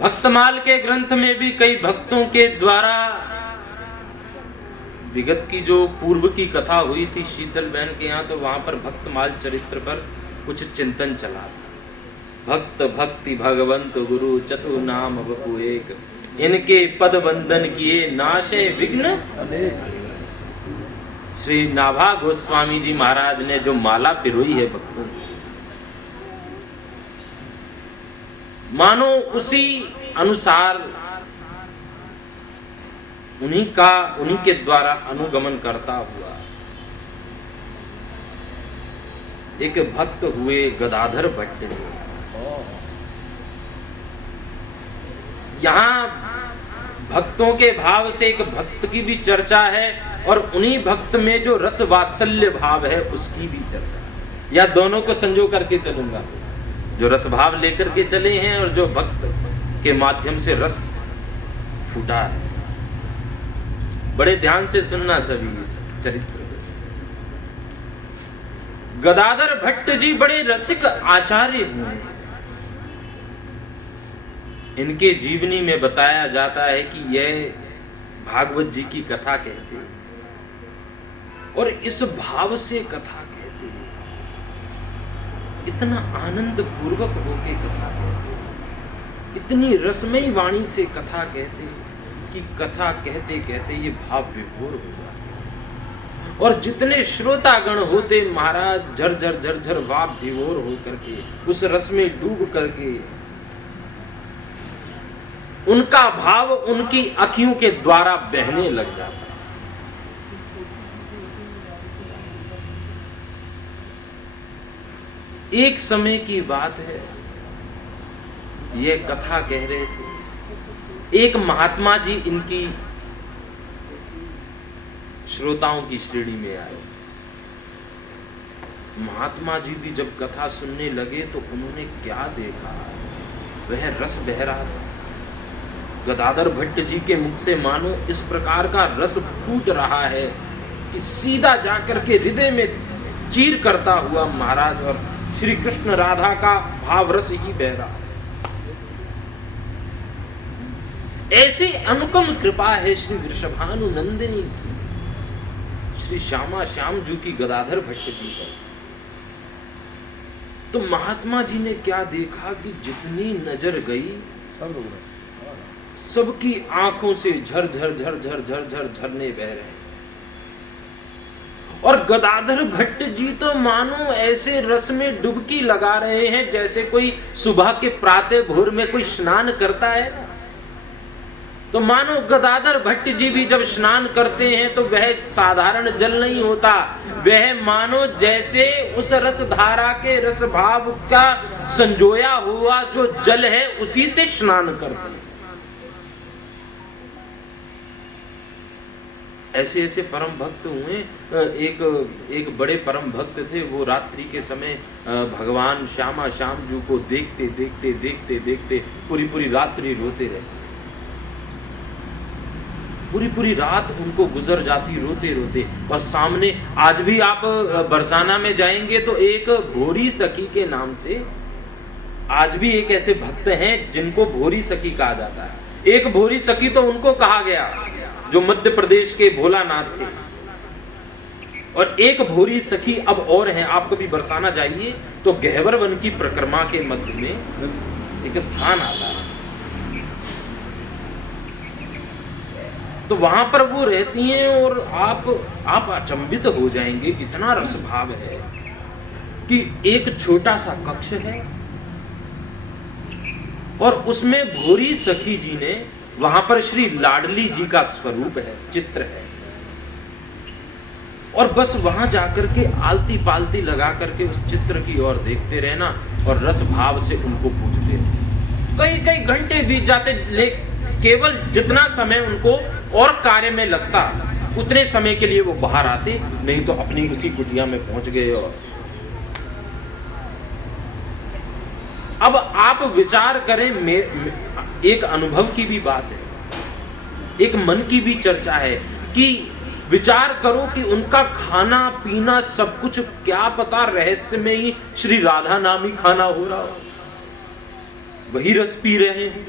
भक्तमाल के ग्रंथ में भी कई भक्तों के द्वारा विगत की जो पूर्व की कथा हुई थी शीतल बहन के यहाँ, तो वहां पर भक्तमाल चरित्र पर कुछ चिंतन चला था। भक्त भक्ति भगवंत गुरु चतु नाम बपु एक, इनके पद वंदन किए नाशे विघ्न अनेक। श्री नाभा गोस्वामी जी महाराज ने जो माला पिरोई है भक्तों, मानो उसी अनुसार उन्हीं के द्वारा अनुगमन करता हुआ एक भक्त हुए गदाधर भट्ट जी। यहाँ भक्तों के भाव से एक भक्त की भी चर्चा है और उन्हीं भक्त में जो रस वात्सल्य भाव है उसकी भी चर्चा है। या दोनों को संजो करके चलूंगा, जो रस भाव लेकर के चले हैं और जो भक्त के माध्यम से रस फूटा है। बड़े ध्यान से सुनना सभी इस चरित्र को। गदाधर भट्ट जी बड़े रसिक आचार्य हुए। इनके जीवनी में बताया जाता है कि यह भागवत जी की कथा कहते हैं और इस भाव से कथा कहते हैं, इतना आनंद पूर्वक होके कथा कहते हैं, इतनी रसमयी वाणी से कथा कहते हैं कि कथा कहते कहते ये भाव विभोर हो जाते और जितने श्रोतागण होते महाराज झरझर झरझर भाव विभोर हो करके उस रस में डूब करके उनका भाव उनकी आंखों के द्वारा बहने लग जाता। एक समय की बात है, यह कथा कह रहे थे, एक महात्मा जी इनकी श्रोताओं की श्रेणी में आए। महात्मा जी भी जब कथा सुनने लगे तो उन्होंने क्या देखा, वह रस बह रहा था। गदाधर भट्ट जी के मुख से मानो इस प्रकार का रस फूट रहा है कि सीधा जाकर के हृदय में चीर करता हुआ महाराज और श्री कृष्ण राधा का भाव रस ही बह रहा है। ऐसी अनुपम कृपा है श्री वृषभानुनंदिनी श्री श्यामा श्याम जी की गदाधर भट्ट जी पर। तो महात्मा जी ने क्या देखा कि जितनी नजर गई सबकी आंखों से झर झर झर झर झर झर झरने बह रहे। और गदाधर भट्ट जी तो मानो ऐसे रस में डुबकी लगा रहे हैं जैसे कोई सुबह के प्रातः भोर में कोई स्नान करता है। तो मानो गदाधर भट्ट जी भी जब स्नान करते हैं तो वह साधारण जल नहीं होता, वह मानो जैसे उस रस धारा के रस भाव का संजोया हुआ जो जल है उसी से स्नान करते हैं। ऐसे ऐसे परम भक्त हुए। एक बड़े परम भक्त थे, वो रात्रि के समय भगवान श्यामा श्याम जी को देखते देखते देखते देखते पूरी पूरी रात्रि रोते रहे। पूरी पूरी रात उनको गुजर जाती रोते रोते। और सामने आज भी आप बरसाना में जाएंगे तो एक भोरी सखी के नाम से आज भी एक ऐसे भक्त हैं जिनको भोरी सखी कहा जाता है। एक भोरी सखी तो उनको कहा गया जो मध्य प्रदेश के भोलानाथ थे, और एक भोरी सखी अब और हैं। आप कभी बरसाना जाइए तो गहवर वन की परिक्रमा के मध्य में एक स्थान आता है, तो वहां पर वो रहती हैं और आप अचंभित हो जाएंगे, इतना रस भाव है कि एक छोटा सा कक्ष है और उसमें भोरी सखी जी ने वहां पर श्री लाडली जी का स्वरूप है, चित्र है, और बस वहां जाकर के आलती पालती लगा करके उस चित्र की ओर देखते रहना और रस भाव से उनको पूजते रहना। कई कई घंटे बीत जाते, केवल जितना समय उनको और कार्य में लगता उतने समय के लिए वो बाहर आते, नहीं तो अपनी उसी कुटिया में पहुंच गए। और अब आप विचार करें, एक अनुभव की भी बात है, एक मन की भी चर्चा है कि विचार करो कि उनका खाना पीना सब कुछ क्या पता रहस्य में ही श्री राधा नामी खाना हो रहा हो, वही रस पी रहे हैं।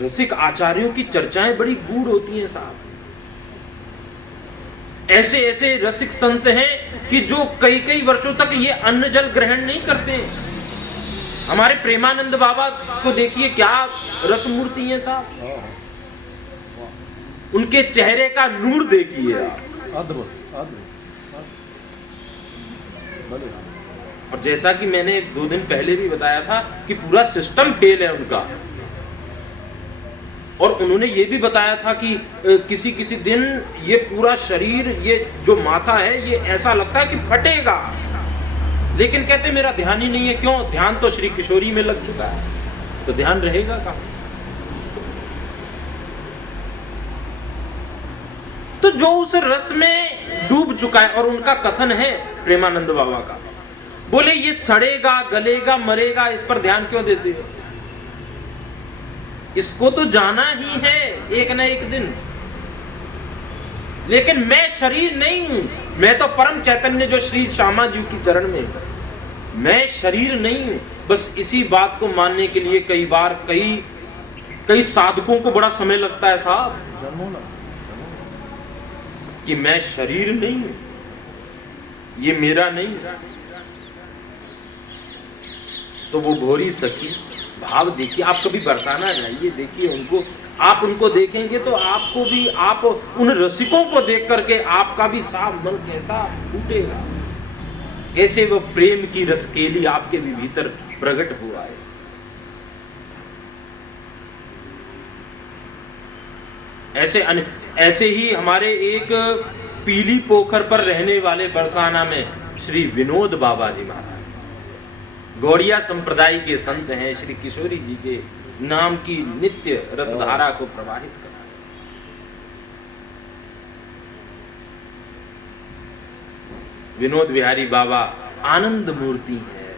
रसिक आचार्यों की चर्चाएं बड़ी गूढ़ होती हैं साहब। ऐसे ऐसे रसिक संत हैं कि जो कई कई वर्षों तक ये अन्न जल ग्रहण नहीं करते हैं। हमारे प्रेमानंद बाबा को देखिए, क्या रस मूर्ति है साहब। उनके चेहरे का नूर देखिए आप। अद्भुत। और जैसा कि मैंने 2 दिन पहले भी बताया था कि पूरा सिस्टम फेल है उनका। और उन्होंने ये भी बताया था कि किसी किसी दिन ये पूरा शरीर, ये जो माथा है, ये ऐसा लगता है कि फटेगा, लेकिन कहते मेरा ध्यान ही नहीं है। क्यों? ध्यान तो श्री किशोरी में लग चुका है, तो ध्यान रहेगा कहां? तो जो उस रस में डूब चुका है, और उनका कथन है प्रेमानंद बाबा का, बोले ये सड़ेगा, गलेगा, मरेगा, इस पर ध्यान क्यों देते हो? इसको तो जाना ही है एक न एक दिन। लेकिन मैं शरीर नहीं हूं, मैं तो परम चैतन्य जो श्री श्यामा जी की चरण में, मैं शरीर नहीं हूं। बस इसी बात को मानने के लिए कई बार कई साधकों को बड़ा समय लगता है साहब, कि मैं शरीर नहीं हूं, ये मेरा नहीं। तो वो भोरी सखी भाव देखिए, आप कभी बरसाना जाइए, देखिए उनको, आप उनको देखेंगे तो आपको भी, आप उन रसिकों को देख करके आपका भी साफ मन कैसा फूटेगा, कैसे वो प्रेम की रसकेली आपके भी भीतर प्रकट हो आए। ऐसे ही हमारे एक पीली पोखर पर रहने वाले बरसाना में श्री विनोद बाबा जी महाराज, गौड़िया संप्रदाय के संत हैं, श्री किशोरी जी के नाम की नित्य रसधारा को प्रवाहित कर। विनोद बिहारी बाबा आनंद मूर्ति है,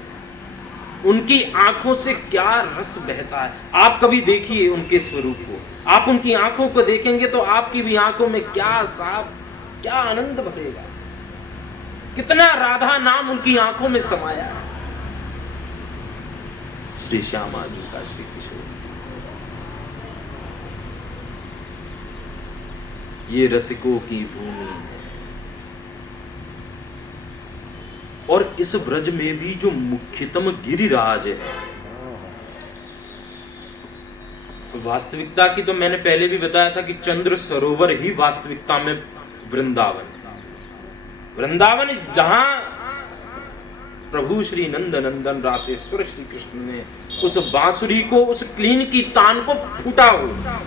उनकी आंखों से क्या रस बहता है। आप कभी देखिए उनके स्वरूप को, आप उनकी आंखों को देखेंगे तो आपकी भी आंखों में क्या साफ, क्या आनंद भरेगा। कितना राधा नाम उनकी आंखों में समाया है। श्री श्यामा जी का श्री किशोर, ये रसिकों की भूमि है। और इस ब्रज में भी जो मुख्यतम गिरिराज है, वास्तविकता की तो मैंने पहले भी बताया था कि चंद्र सरोवर ही वास्तविकता में वृंदावन जहां प्रभु श्री नंद नंदन रासेश्वर श्री कृष्ण ने उस बांसुरी को, उस क्लीन की तान को फूटा हो,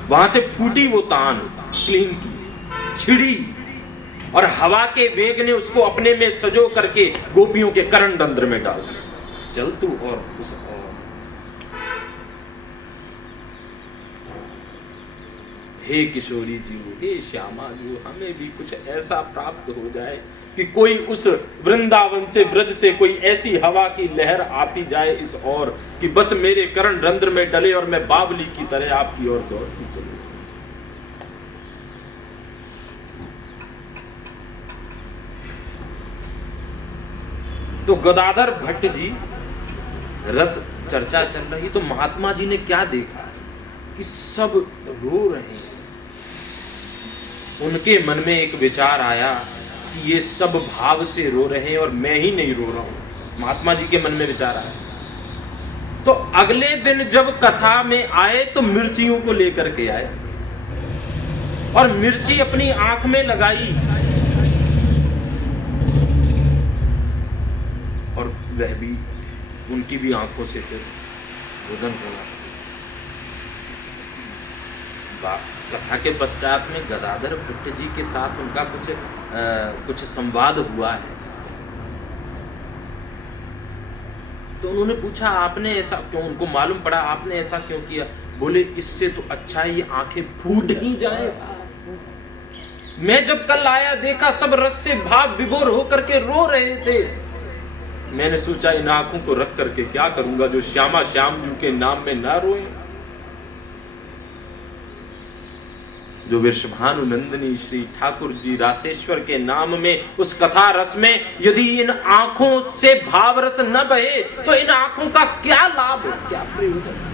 वहां से फूटी वो तान क्लीन की, छिड़ी, और हवा के वेग ने उसको अपने में सजो करके गोपियों के करण रंध्र में डाल दिया। चल तू और उस और। हे किशोरी जी, हे श्यामा जी, हमें भी कुछ ऐसा प्राप्त हो जाए कि कोई उस वृंदावन से, ब्रज से कोई ऐसी हवा की लहर आती जाए इस ओर कि बस मेरे करण रंध्र में डले और मैं बावली की तरह आपकी ओर दौड़ती चलूं। तो गदाधर भट्ट जी, रस चर्चा चल रही तो महात्मा जी ने क्या देखा कि सब रो रहे हैं। उनके मन में एक विचार आया कि ये सब भाव से रो रहे हैं और मैं ही नहीं रो रहा हूं। महात्मा जी के मन में विचार आया। तो अगले दिन जब कथा में आए तो मिर्चियों को लेकर के आए और मिर्ची अपनी आंख में लगाई और वह भी, उनकी भी आंखों से फिर रुदन होना। कथा के पश्चात में गदाधर भट्ट जी के साथ उनका कुछ संवाद हुआ है। तो उन्होंने पूछा, आपने ऐसा क्यों, उनको मालूम पड़ा आपने ऐसा क्यों किया। बोले इससे तो अच्छा है ये आंखें फूट ही जाए। मैं जब कल आया देखा सब रस से भाव विभोर होकर के रो रहे थे। मैंने सोचा इन आंखों को रख करके क्या करूंगा जो श्यामा श्याम जी के नाम में ना रोए, जो वृषभानु नंदिनी श्री ठाकुर जी रासेश्वर के नाम में उस कथा रस में यदि इन आंखों से भाव रस न बहे तो इन आंखों का क्या लाभ, क्या प्रयोजन।